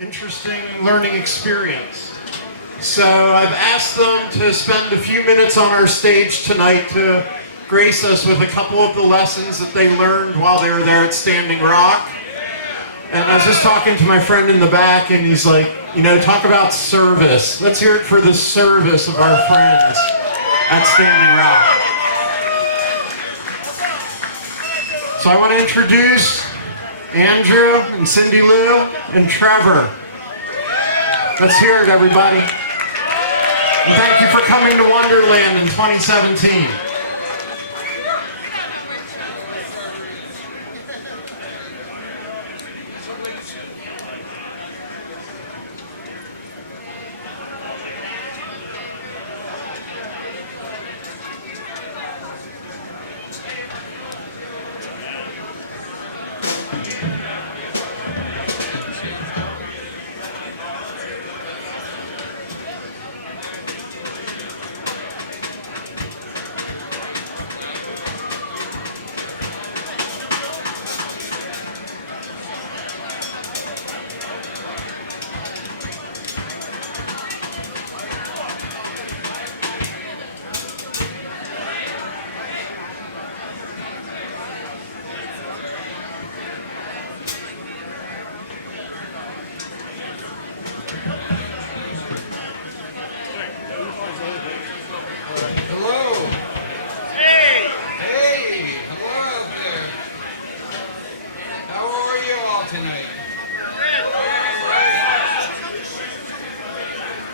interesting learning experience. So I've asked them to spend a few minutes on our stage tonight to grace us with a couple of the lessons that they learned while they were there at Standing Rock. And I was just talking to my friend in the back, and he's like, you know, talk about service. Let's hear it for the service of our friends at Standing Rock. So I want to introduce Andrew and Cindy Lou and Trevor. Let's hear it, everybody. And thank you for coming to Wonderland in 2017.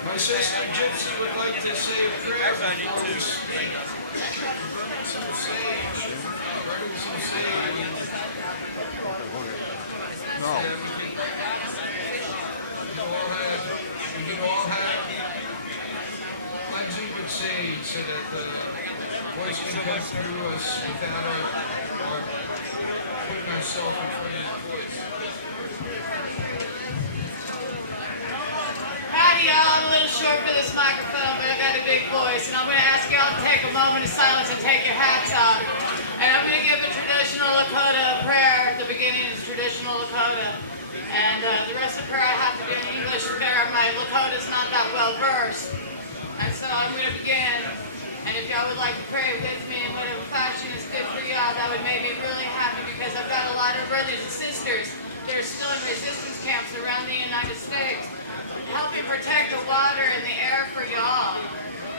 My sister Gypsy would like to say a prayer for those No. We can all have, like G would say, so that the voice can come through us without our putting ourselves in front of the voice. Howdy y'all, I'm a little short for this microphone, but I got a big voice, and I'm going to ask y'all to take a moment of silence and take your hats off. And I'm going to give a traditional Lakota prayer at the beginning of the traditional Lakota. And the rest of the prayer I have to do in English because my Lakota's not that well versed. And so I'm going to begin. And if y'all would like to pray with me in whatever fashion is good for y'all, that would make me really happy because I've got a lot of brothers and sisters that are still in resistance camps around the United States, helping protect the water and the air for y'all.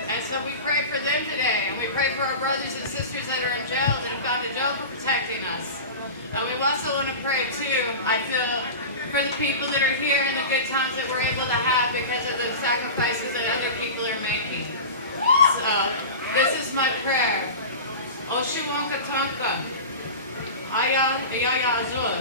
And so we pray for them today, and we pray for our brothers and sisters that are in jail and have gone to jail for protecting us. And we also want to pray too, I feel, for the people that are here and the good times that we're able to have because of the sacrifices that other people are making. So, this is my prayer. Oshiwanka Tonka. Aya Azul.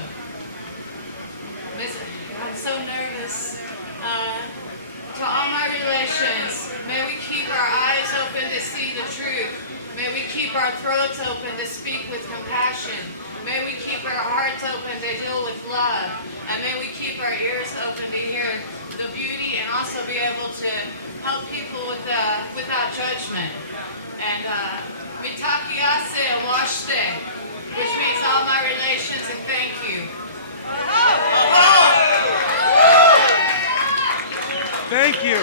I'm so nervous. To all my relations, may we keep our eyes open to see the truth. May we keep our throats open to speak with compassion. May we keep our hearts open to deal with love. And may we keep our ears open to hear the beauty and also be able to help people without judgment. And mitakiase washte, which means all my relations and thank you. Thank you.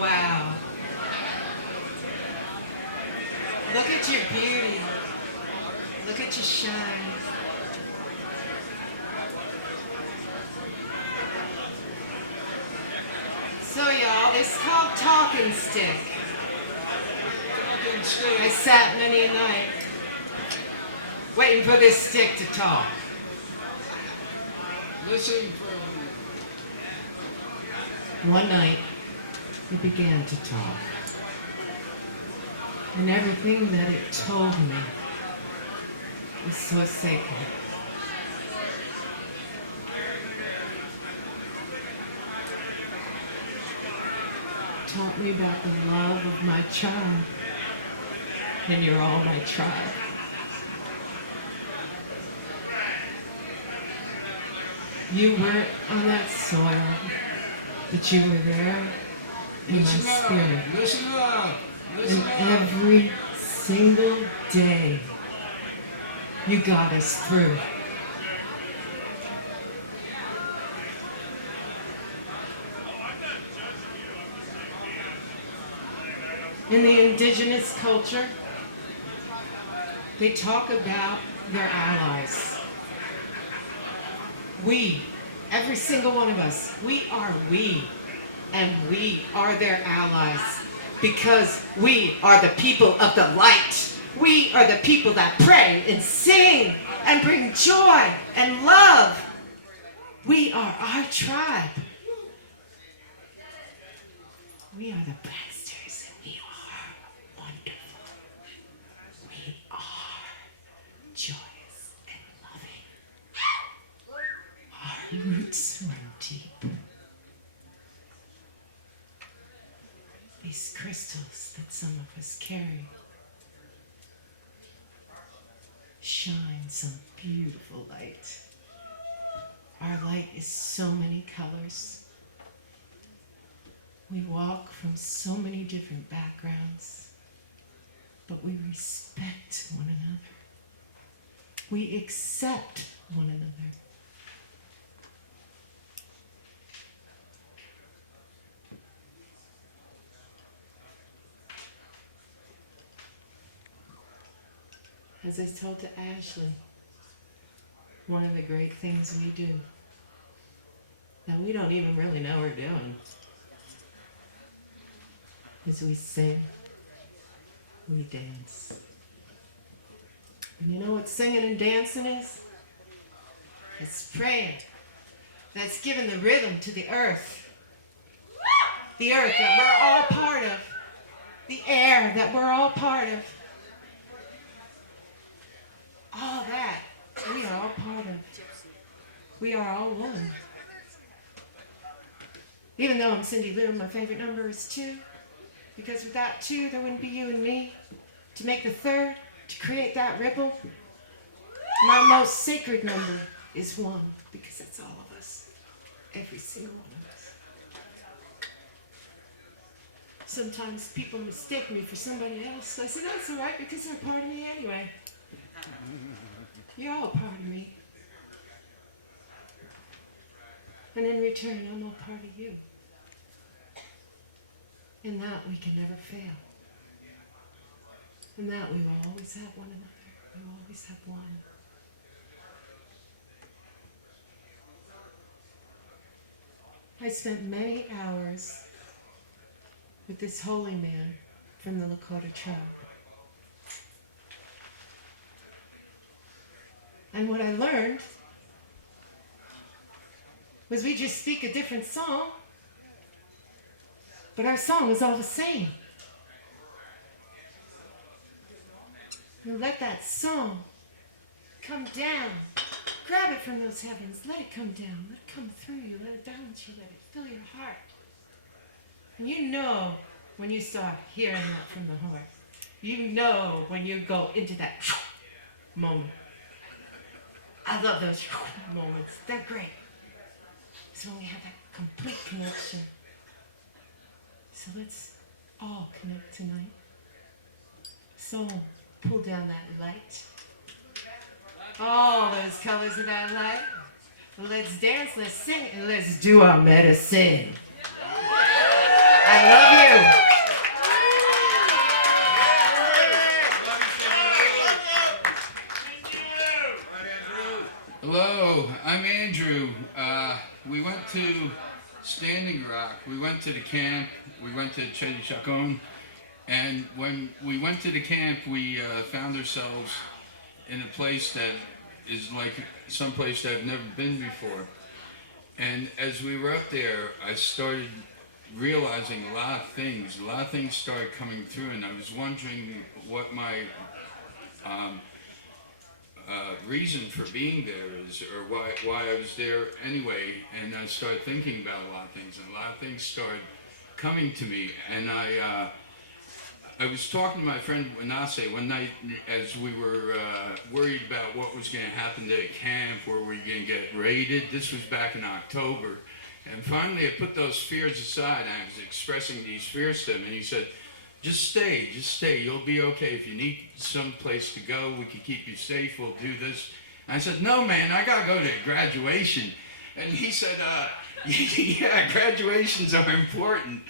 Wow. Look at your beauty. Look at your shine. So y'all, this is called talking stick. Talking I stick. sat many a night waiting for this stick to talk. Listen for One night, it began to talk. And everything that it told me was so sacred. Taught me about the love of my child. And you're all my tribe. You weren't on that soil, but you were there in my listen up. spirit. Listen up. Listen And up. every single day, you got us through. In the indigenous culture, they talk about their allies. We, every single one of us, we, and we are their allies because we are the people of the light. We are the people that pray and sing and bring joy and love. We are our tribe. We are the Baxters and we are wonderful. We are joyous and loving. Our roots run deep. These crystals that some of us carry shine some beautiful light. Our light is so many colors. We walk from so many different backgrounds, but we respect one another. We accept one another. As I told to Ashley, one of the great things we do that we don't even really know we're doing is we sing, we dance. And you know what singing and dancing is? It's praying. That's giving the rhythm to the earth. The earth that we're all part of. The air that we're all part of. All that we are all part of. We are all one. Even though I'm Cindy Lou, my favorite number is 2. Because without 2, there wouldn't be you and me. To make the 3rd, to create that ripple. My most sacred number is 1. Because that's all of us. Every single one of us. Sometimes people mistake me for somebody else. I say, that's all right, because they're part of me anyway. You're all part of me. And in return, I'm all part of you. In that, we can never fail. In that, we will always have one another. We will always have one. I spent many hours with this holy man from the Lakota tribe. And what I learned was we just speak a different song, but our song is all the same. And let that song come down. Grab it from those heavens. Let it come down. Let it come through you. Let it balance you. Let it fill your heart. And you know when you start hearing that from the heart. You know when you go into that moment. I love those moments. They're great. It's when we have that complete connection. So let's all connect tonight. So pull down that light. All those colors of that light. Let's dance, let's sing, and let's do our medicine. I love you. Hello, I'm Andrew. We went to Standing Rock, we went to the camp, we went to Chedicacon, and when we went to the camp, we found ourselves in a place that is like some place that I've never been before. And as we were up there, I started realizing a lot of things. A lot of things started coming through, and I was wondering what my reason for being there is, or why I was there anyway. And I started thinking about a lot of things, and a lot of things started coming to me. And I was talking to my friend Wanase one night as we were worried about what was going to happen to the camp, where we were going to get raided. This was back in October. And finally I put those fears aside, and I was expressing these fears to him, and he said, just stay, you'll be okay. If you need some place to go, we can keep you safe, we'll do this. And I said, no man, I gotta go to graduation. And he said, yeah, graduations are important.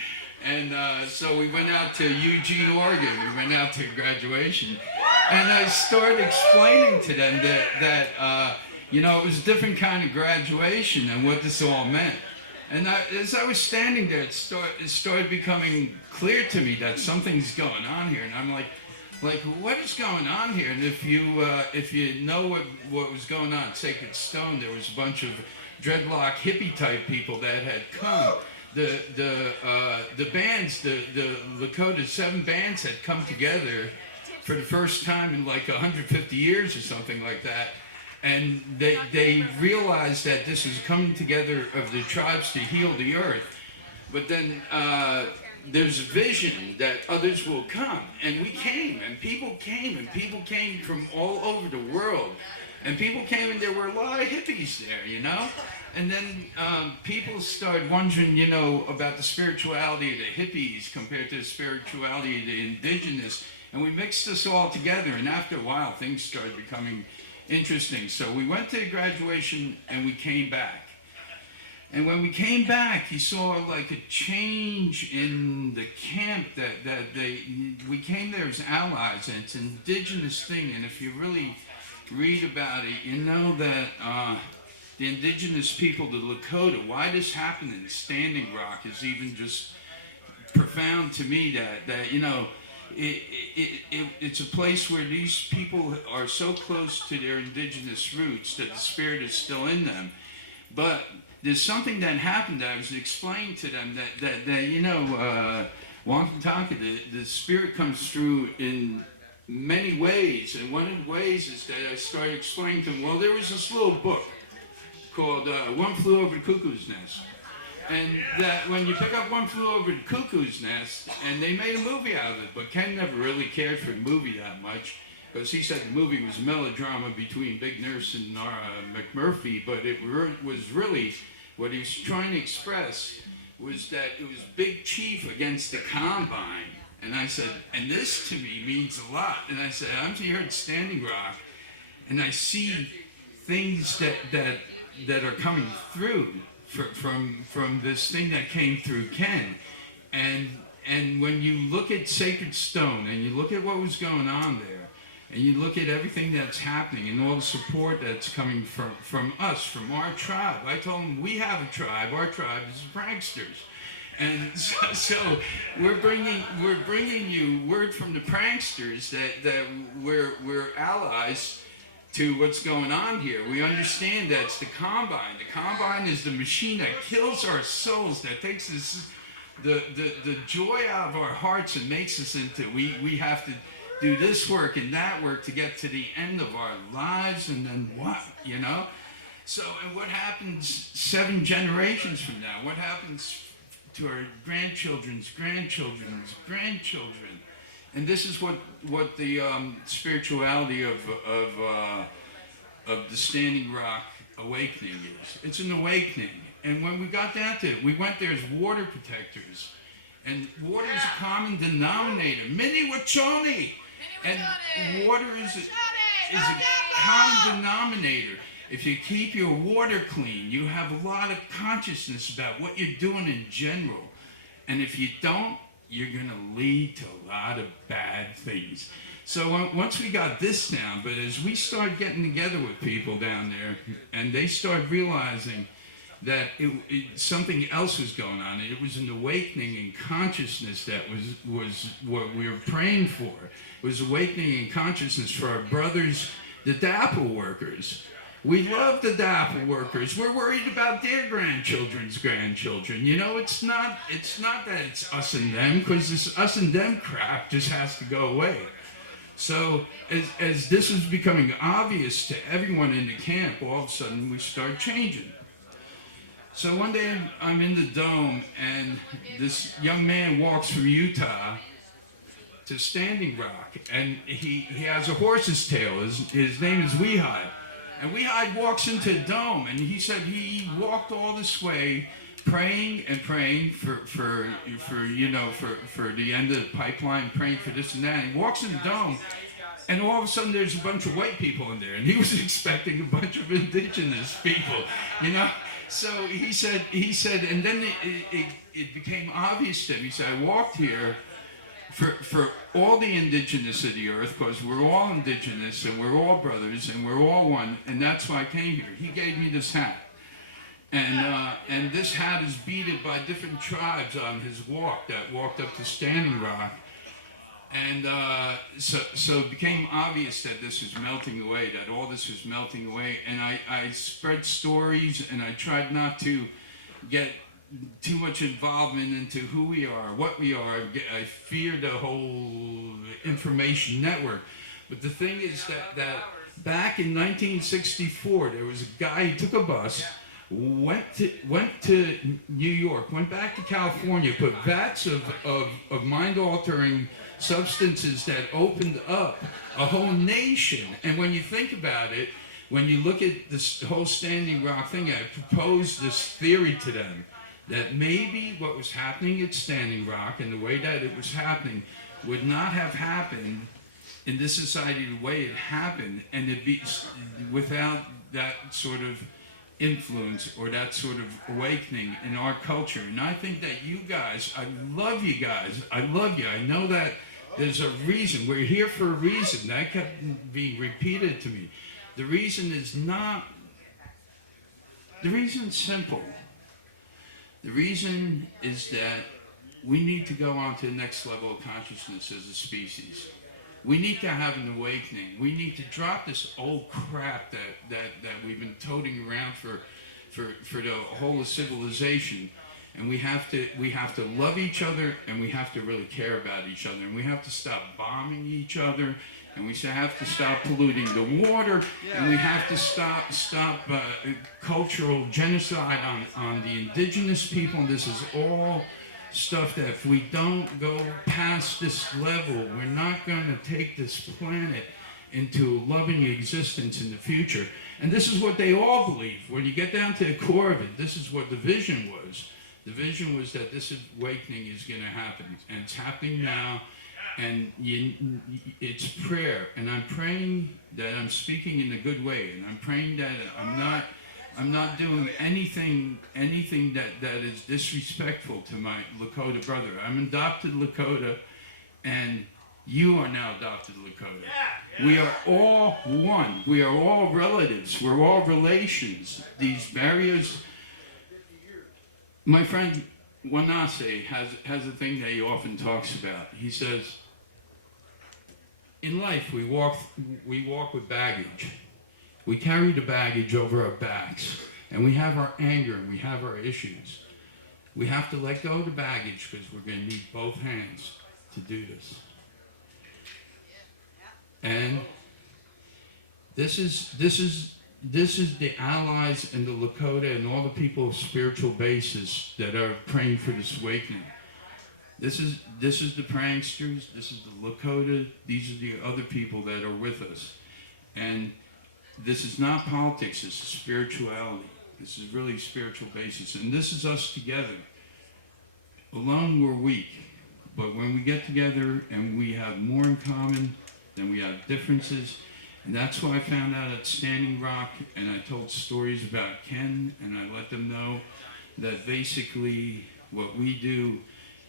And so we went out to Eugene, Oregon. We went out to graduation. And I started explaining to them that you know, it was a different kind of graduation and what this all meant. And as I was standing there, it started becoming clear to me that something's going on here. And I'm like, what is going on here? And if you know what was going on at Sacred Stone, there was a bunch of dreadlock hippie type people that had come. The bands, the Lakota 7 bands had come together for the first time in like 150 years or something like that. And they realized that this was coming together of the tribes to heal the earth. But then there's a vision that others will come. And we came, and people came from all over the world. And people came, and there were a lot of hippies there, you know? And then people started wondering, you know, about the spirituality of the hippies compared to the spirituality of the indigenous. And we mixed this all together, and after a while, things started becoming interesting. So we went to the graduation, and we came back. And when we came back, he saw like a change in the camp that we came there as allies, and it's an indigenous thing. And if you really read about it, you know that the indigenous people, the Lakota, why this happened in Standing Rock is even just profound to me. That you know, it's a place where these people are so close to their indigenous roots that the spirit is still in them. But there's something that happened that I was explaining to them that you know, Wankantanka, the spirit comes through in many ways, and one of the ways is that I started explaining to them, well, there was this little book called One Flew Over the Cuckoo's Nest. And that when you pick up One Flew Over the Cuckoo's Nest, and they made a movie out of it, but Ken never really cared for the movie that much, because he said the movie was a melodrama between Big Nurse and McMurphy, but it was really, what he was trying to express was that it was Big Chief against the Combine. And I said, and this to me means a lot. And I said, I'm here at Standing Rock, and I see things that are coming through from this thing that came through Ken. And when you look at Sacred Stone, and you look at what was going on there, and you look at everything that's happening, and all the support that's coming from us, from our tribe. I told them, we have a tribe. Our tribe is the pranksters. And so we're bringing you word from the pranksters that we're allies to what's going on here. We understand that's the Combine. The Combine is the machine that kills our souls, that takes us the joy out of our hearts and makes us into, we have to do this work and that work to get to the end of our lives, and then what, you know? So, and what happens 7 generations from now? What happens to our grandchildren's grandchildren's grandchildren? And this is what the spirituality of the Standing Rock awakening is. It's an awakening. And when we got down to it, we went there as water protectors. And water is a common denominator. Mini Wachoni! And water is a common denominator. If you keep your water clean, you have a lot of consciousness about what you're doing in general. And if you don't, you're going to lead to a lot of bad things. So once we got this down, but as we started getting together with people down there, and they started realizing that something else was going on. It was an awakening in consciousness that was what we were praying for. It was awakening in consciousness for our brothers, the dapple workers. We love the dapple workers. We're worried about their grandchildren's grandchildren. You know, it's not that it's us and them, because this us and them crap just has to go away. So as this was becoming obvious to everyone in the camp, all of a sudden we start changing. So one day I'm in the dome, and this young man walks from Utah to Standing Rock, and he has a horse's tail. His name is Weehide. And Weehide walks into the dome, and he said he walked all this way praying and praying for the end of the pipeline, praying for this and that. And he walks in the dome, and all of a sudden there's a bunch of white people in there, and he was expecting a bunch of indigenous people, you know. So he said, and then it became obvious to him. He said, I walked here for all the indigenous of the earth, because we're all indigenous and we're all brothers and we're all one, and that's why I came here. He gave me this hat, and this hat is beaded by different tribes on his walk that walked up to Standing Rock, and so it became obvious that this was melting away, that all this was melting away, and I spread stories, and I tried not to get too much involvement into who we are, what we are. I feared the whole information network. But the thing is that back in 1964, there was a guy who took a bus, went to New York, went back to California, put vats of mind-altering substances that opened up a whole nation. And when you think about it, when you look at this whole Standing Rock thing, I proposed this theory to them, that maybe what was happening at Standing Rock and the way that it was happening would not have happened in this society the way it happened, and it'd be without that sort of influence or that sort of awakening in our culture. And I think that you guys, I love you guys, I love you. I know that there's a reason. We're here for a reason. That kept being repeated to me. The reason is simple. The reason is that we need to go on to the next level of consciousness as a species. We need to have an awakening. We need to drop this old crap that we've been toting around for the whole of civilization. And we have to love each other, and we have to really care about each other, and we have to stop bombing each other, and we have to stop polluting the water, and we have to stop cultural genocide on the indigenous people. This is all stuff that if we don't go past this level, we're not going to take this planet into a loving existence in the future. And this is what they all believe. When you get down to the core of it, this is what the vision was. The vision was that this awakening is going to happen, and it's happening now. And it's prayer, and I'm praying that I'm speaking in a good way, and I'm praying that I'm not doing anything that is disrespectful to my Lakota brother. I'm adopted Lakota, and you are now adopted Lakota. We are all one. We are all relatives. We're all relations. These barriers. My friend Wanase has a thing that he often talks about. He says, in life we walk with baggage. We carry the baggage over our backs, and we have our anger and we have our issues. We have to let go of the baggage because we're going to need both hands to do this. And this is the allies and the Lakota and all the people of spiritual basis that are praying for this awakening. This is the pranksters, this is the Lakota, these are the other people that are with us. And this is not politics, this is spirituality. This is really spiritual basis. And this is us together. Alone we're weak, but when we get together and we have more in common than we have differences, and that's what I found out at Standing Rock, and I told stories about Ken, and I let them know that basically what we do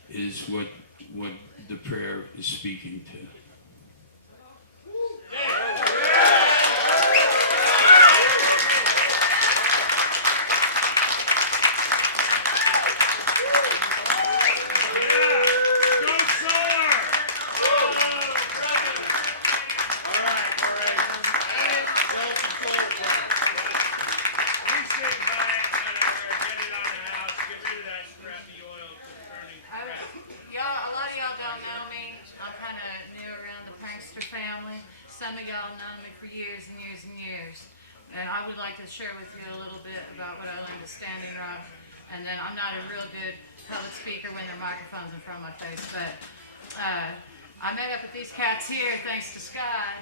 is what the prayer is speaking to. Yeah. Some of y'all know me for years and years and years. And I would like to share with you a little bit about what I learned at Standing Rock. And then I'm not a real good public speaker when there are microphones in front of my face, but I met up with these cats here thanks to Sky,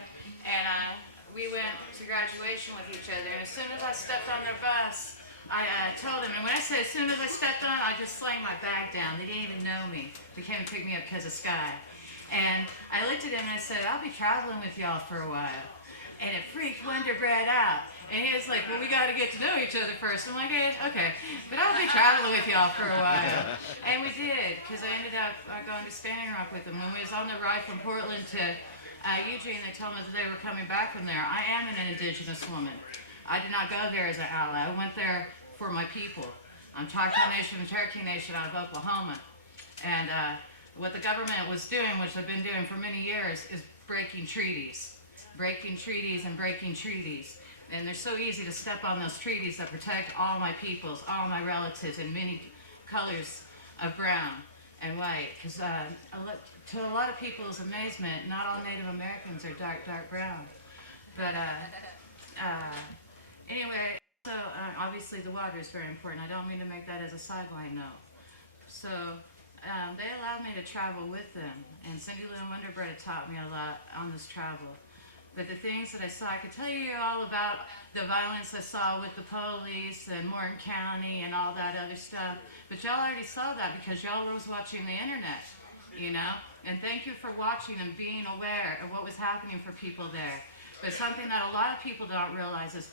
and we went to graduation with each other. And as soon as I stepped on their bus, I told them, and when I say as soon as I stepped on, I just slammed my bag down. They didn't even know me. They came and picked me up because of Sky. And I looked at him and I said, I'll be traveling with y'all for a while. And it freaked Wonderbread out. And he was like, well, we got to get to know each other first. I'm like, hey, okay. But I'll be traveling with y'all for a while. And we did, because I ended up going to Standing Rock with them. When we was on the ride from Portland to Eugene, they told me that they were coming back from there. I am an indigenous woman. I did not go there as an ally. I went there for my people. I'm Choctaw Nation and Cherokee Nation out of Oklahoma. And what the government was doing, which they've been doing for many years, is breaking treaties. Breaking treaties and breaking treaties. And they're so easy to step on those treaties that protect all my peoples, all my relatives in many colors of brown and white. Because to a lot of people's amazement, not all Native Americans are dark, dark brown. But anyway, so obviously the water is very important. I don't mean to make that as a sideline note. So they allowed me to travel with them. And Cindy Lou and Wonderbread taught me a lot on this travel. But the things that I saw, I could tell you all about the violence I saw with the police and Morton County and all that other stuff. But y'all already saw that because y'all was watching the internet, you know? And thank you for watching and being aware of what was happening for people there. But something that a lot of people don't realize is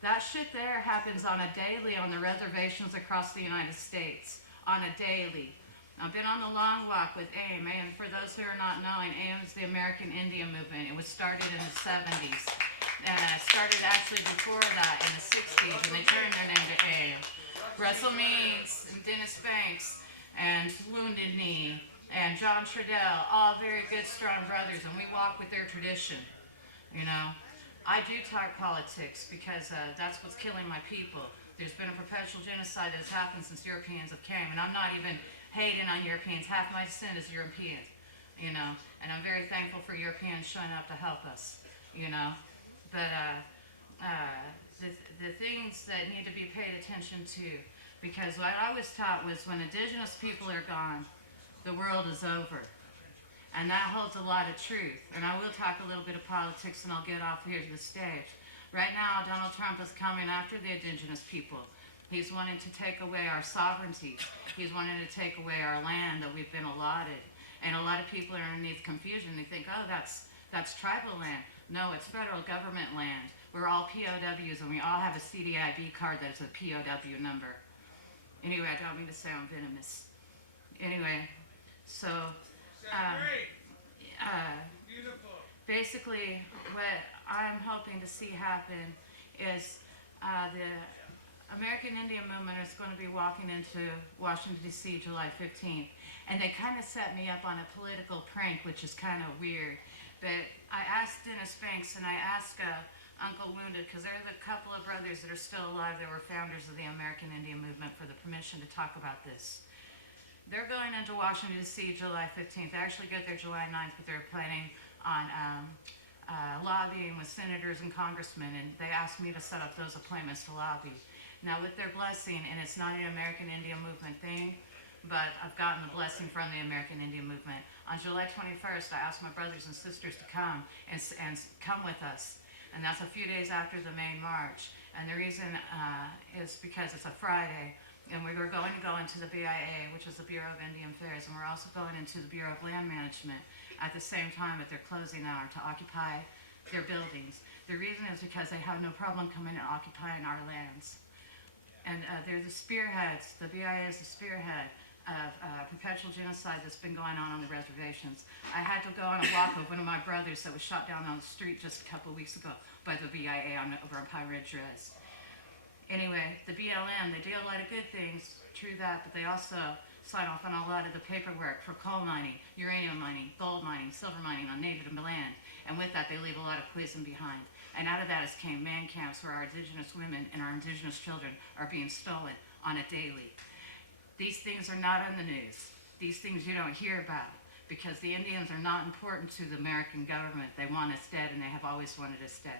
that shit there happens on a daily on the reservations across the United States. On a daily. I've been on the long walk with AIM, and for those who are not knowing, AIM is the American Indian Movement. It was started in the 70s, and started actually before that in the 60s, and they turned their name to AIM. Russell Means and Dennis Banks and Wounded Knee and John Trudell, all very good, strong brothers, and we walk with their tradition, you know. I do talk politics because that's what's killing my people. There's been a perpetual genocide that's happened since Europeans have came, and I'm not even hating on Europeans. Half my descent is European, you know, and I'm very thankful for Europeans showing up to help us, you know. But the things that need to be paid attention to, because what I was taught was when indigenous people are gone, the world is over. And that holds a lot of truth. And I will talk a little bit of politics, and I'll get off here to the stage. Right now, Donald Trump is coming after the indigenous people. He's wanting to take away our sovereignty. He's wanting to take away our land that we've been allotted. And a lot of people are underneath confusion. They think, oh, that's tribal land. No, it's federal government land. We're all POWs, and we all have a CDIB card that is a POW number. Anyway, I don't mean to say I'm venomous. Anyway, so basically what I'm hoping to see happen is the American Indian Movement is going to be walking into Washington, D.C. July 15th. And they kind of set me up on a political prank, which is kind of weird. But I asked Dennis Banks and I asked Uncle Wounded, because there's a couple of brothers that are still alive that were founders of the American Indian Movement, for the permission to talk about this. They're going into Washington, D.C. July 15th. They actually get there July 9th, but they're planning on lobbying with senators and congressmen, and they asked me to set up those appointments to lobby. Now, with their blessing, and it's not an American Indian Movement thing, but I've gotten the blessing from the American Indian Movement. On July 21st, I asked my brothers and sisters to come and come with us. And that's a few days after the main march. And the reason is because it's a Friday, and we were going to go into the BIA, which is the Bureau of Indian Affairs, and we're also going into the Bureau of Land Management at the same time at their closing hour to occupy their buildings. The reason is because they have no problem coming and occupying our lands. And they're the spearheads. The BIA is the spearhead of perpetual genocide that's been going on the reservations. I had to go on a walk with one of my brothers that was shot down on the street just a couple of weeks ago by the BIA over on Pine Ridge Res. Anyway, the BLM, they do a lot of good things, true that, but they also sign off on a lot of the paperwork for coal mining, uranium mining, gold mining, silver mining on native land. And with that, they leave a lot of poison behind. And out of that came man camps where our indigenous women and our indigenous children are being stolen on a daily. These things are not on the news. These things you don't hear about. because the Indians are not important to the American government. They want us dead, and they have always wanted us dead.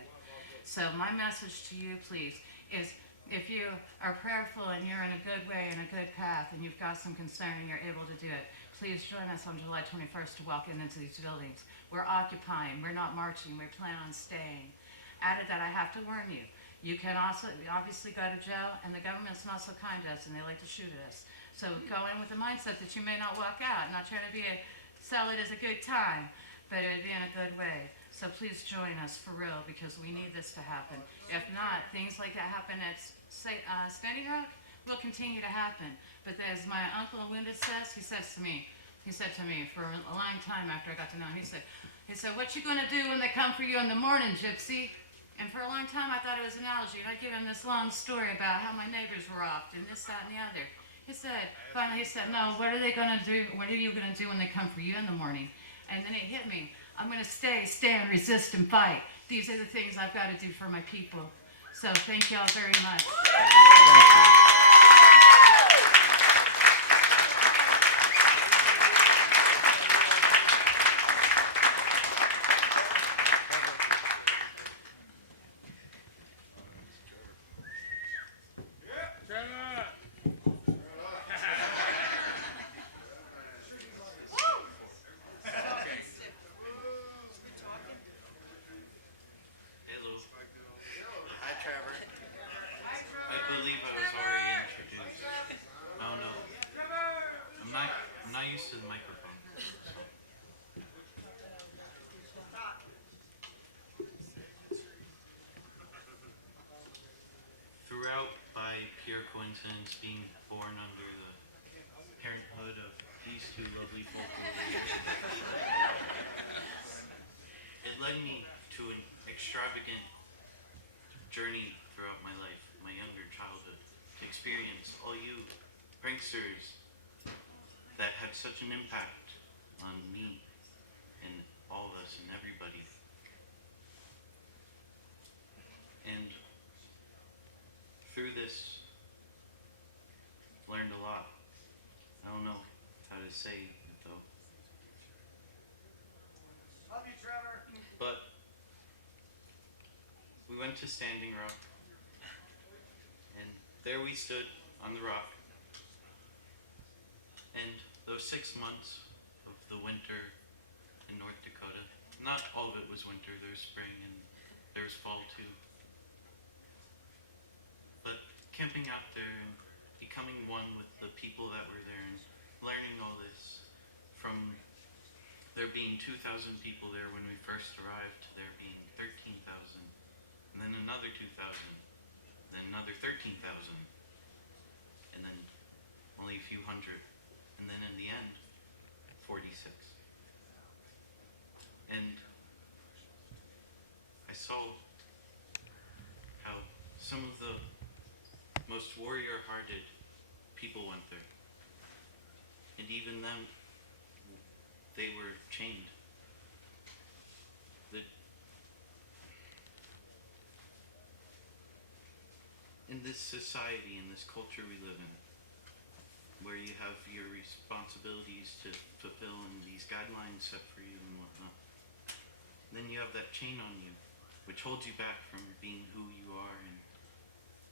So my message to you, please, is if you are prayerful and you're in a good way and a good path and you've got some concern and you're able to do it, please join us on July 21st to walk into these buildings. We're occupying, we're not marching, we plan on staying. Added that, I have to warn you, you can also obviously go to jail, and the government's not so kind to us and they like to shoot at us. So go in with the mindset that you may not walk out, not trying to sell it as a good time, but it'd be in a good way. So please join us for real, because we need this to happen. If not, things like that happen at Standing Rock will continue to happen. But as my uncle in Winda says, he said to me for a long time after I got to know him, he said, what you gonna do when they come for you in the morning, Gypsy? And for a long time I thought it was an analogy, and I give him this long story about how my neighbors were off and this, that, and the other. Finally he said, no, what are they gonna do? What are you gonna do when they come for you in the morning? And then it hit me. I'm gonna stand, resist, and fight. These are the things I've got to do for my people. So thank y'all very much. Hi, Trevor. I believe I was already introduced. Oh no. I'm not used to the microphone. Throughout, by pure coincidence, being born under the parenthood of these two lovely folk over here, it led me to an extravagant journey throughout my life, my younger childhood, to experience all you pranksters that had such an impact on me and all of us and everybody. And through this, learned a lot. I don't know how to say it though. Love you, Trevor. But we went to Standing Rock, and there we stood on the rock. And those 6 months of the winter in North Dakota, not all of it was winter, there was spring and there was fall too. But camping out there and becoming one with the people that were there and learning all this, from there being 2,000 people there when we first arrived to there being 13,000, and then another 2,000, then another 13,000, and then only a few hundred, and then in the end, 46. And I saw how some of the most warrior-hearted people went there. And even them, they were chained. That in this society, in this culture we live in, where you have your responsibilities to fulfill and these guidelines set for you and whatnot, then you have that chain on you, which holds you back from being who you are and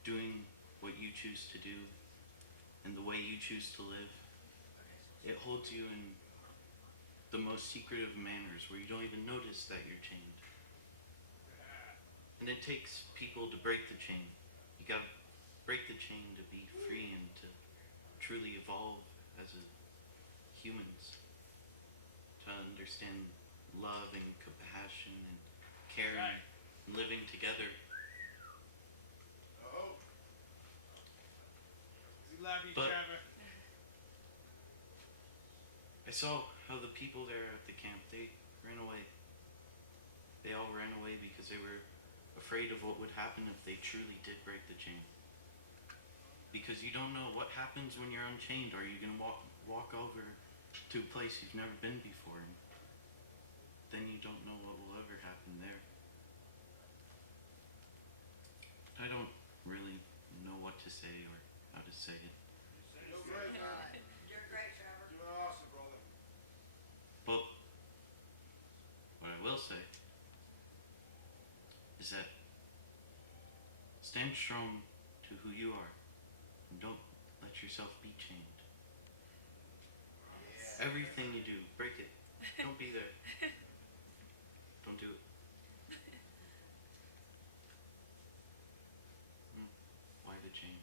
doing what you choose to do and the way you choose to live. It holds you in the most secretive manners where you don't even notice that you're chained. And it takes people to break the chain. You gotta break the chain to be free and to truly evolve as humans, to understand love and compassion and caring and living together. We love you, But Trevor. I saw how the people there at the camp, they ran away. They all ran away because they were afraid of what would happen if they truly did break the chain. Because you don't know what happens when you're unchained. Are you going to walk over to a place you've never been before, and then you don't know what will ever happen there. I don't really know what to say or how to say it. You're great, Trevor. You're awesome, brother. But I will say is that stand strong to who you are and don't let yourself be chained. Everything you do, break it. Don't be there. Don't do it. Why the chain?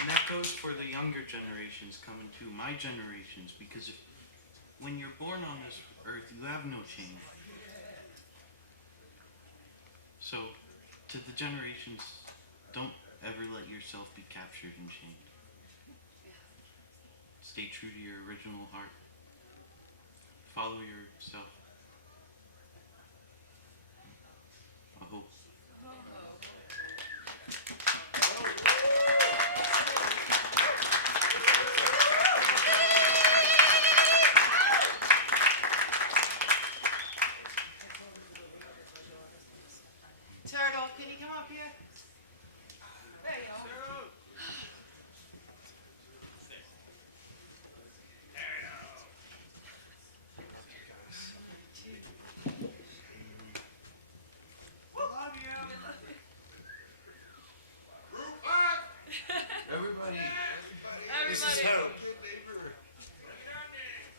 And that goes for the younger generations coming to my generations, because when you're born on this earth, you have no chain. So, to the generations, don't ever let yourself be captured and chained. Stay true to your original heart. Follow yourself. I hope. Turtle, can you come up here? There you are. Everybody. This is hope.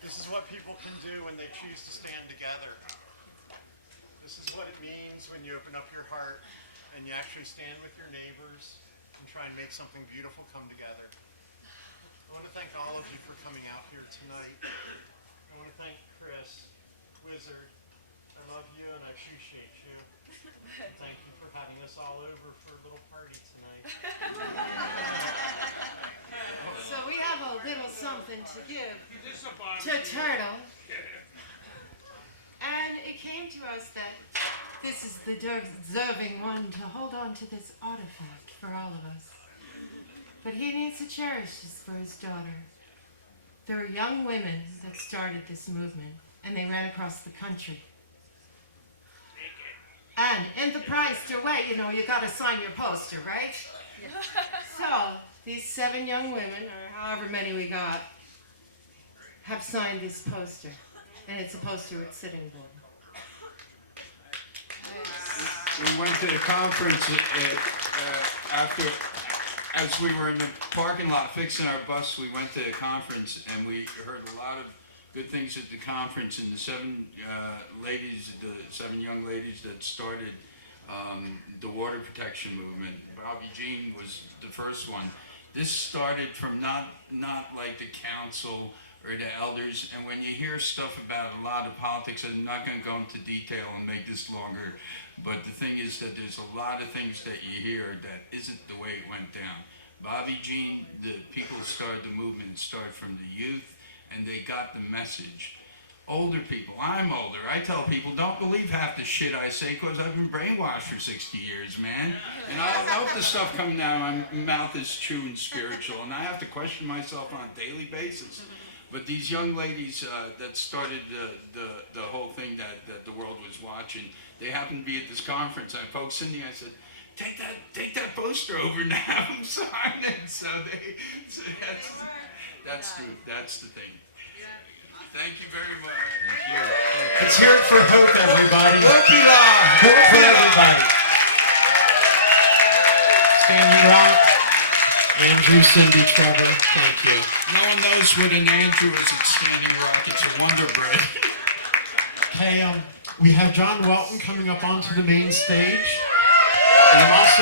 This is what people can do when they choose to stand together. This is what it means when you open up your heart and you actually stand with your neighbors and try and make something beautiful come together. I want to thank all of you for coming out here tonight. I want to thank Chris, Wizard. I love you and I appreciate you. And thank you for having us all over for a little party tonight. So we have a little something to give to Turtle. And it came to us that this is the deserving one to hold on to this artifact for all of us. But he needs to cherish this for his daughter. There were young women that started this movement, and they ran across the country. And in the prize to wait, you know, you got to sign your poster, right? So these 7 young women, or however many we got, have signed this poster. And it's a poster with Sitting Bull. We went to the conference as we were in the parking lot fixing our bus. We went to the conference and we heard a lot of good things at the conference. And the 7 young ladies that started the water protection movement. Bobby Jean was the first one. This started from not like the council or the elders, and when you hear stuff about a lot of politics, I'm not going to go into detail and make this longer, but the thing is that there's a lot of things that you hear that isn't the way it went down. Bobby Jean, the people who started the movement started from the youth, and they got the message. Older people, I'm older, I tell people, don't believe half the shit I say because I've been brainwashed for 60 years, man. And I don't know if the stuff coming out of my mouth is true and spiritual, and I have to question myself on a daily basis. But these young ladies that started the whole thing that the world was watching, they happened to be at this conference. I poked Cindy, I said, take that poster over and have them sign it. So that's the thing. Thank you very much. Thank you. Let's hear it for hope, everybody. Hope Hope for everybody. Standing Rock, Andrew, Cindy, Trevor, thank you. No one knows what an Andrew is at Standing Rock. It's a Wonderbread. Hey, we have John Welton coming up onto the main stage. And I'm also